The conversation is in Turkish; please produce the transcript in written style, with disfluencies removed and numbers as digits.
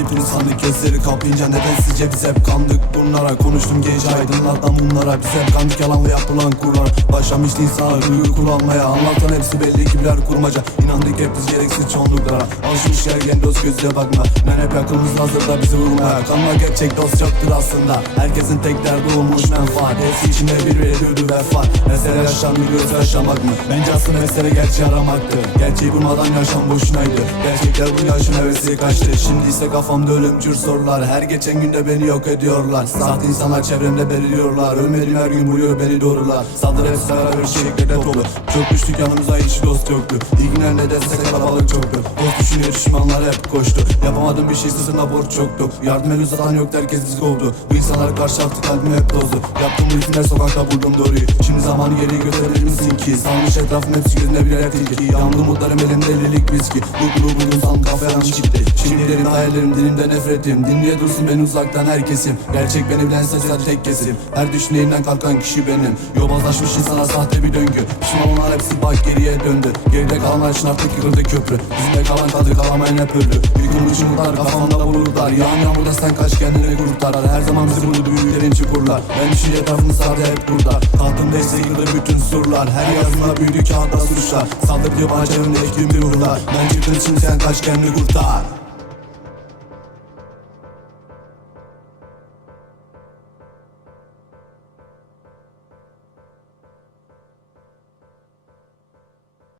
Garip insanlık gözleri kapayınca neden sizce biz hep kandık bunlara. Konuştum gece aydınlattan bunlara, biz hep kandık yalan ve yapılan kurlar. Başlamıştı insanlar duygu kullanmaya, anlatan hepsi belli ki birer kurmaca. İnandık hep biz gereksiz çoğunluklara, alışmış gergen dost gözüne bakma. Ben hep yakınımız hazır da bizi vurmaya. Kanma gerçek dost yoktur aslında, herkesin tek derdi olmuş menfaat. Hepsi içinde bir veriyordu vefat. Mesele yaşanmıyorsa yaşamak mı? Bence asıl mesele gerçeği aramaktı. Gerçeği bulmadan yaşam boşunaydı. Gerçekler bu yaşın hevesi kaçtı. Şimdi ise kafamda ölümcül sorular. Her geçen günde beni yok ediyorlar. Sahte insanlar çevremde belirliyorlar. Ölmedim her gün buluyor beni doğrular. Saldır hepsi beraber şeklinde dolu. Çok düştük yanımıza hiç dost yoktu. İlk günler destek kalabalık çoktu. Dost düşünüyor düşmanlar hep koştu. Yapamadım bir şey sırtında borç çoktu. Yardım el uzatan yoktu, herkes bizi kovdu. Bu insanlar karşı attı, kalbim hep dozdu. Yaptığım bu ritimler sokakta buldum doğruyu. Şimdi zamanı geri gösterebilir misin ki? Salmış etrafım hepsi gözüne birer tilki. Yandım mutlarım elimde ellilik viski. Bu grubun sandım kafa yanlış gitti. Şimdi derin hayallerim dilimde nefretim. Dinleye dursun beni uzaktan herkesim. Gerçek beni bilense sadece tek kesim. Her düşüneğimden kalkan kişi benim. Yobazlaşmış insana sahte bir döngü. Pişmanlar hepsi bak geriye döndü. Geride kalanlar için artık yıkıldı köprü. Bizimde kalan tadı kalamayan hep öldü. Yıkılmış umutlar kafamda bulurlar. Yağan yağmurda sen kaç kendini kurtar. Her zaman bizi buldu büyüklerin çukurlar. Ben düşün etrafımı sardı hep burada. Tahtımda ise yıkıldı bütün surlar. Her yazımda büyüdü kağıtta suçlar. Saldık diye bana çevremde ektiğim bir uğurlar. Ben çıktım şimdi sen kaç kendini kurtar.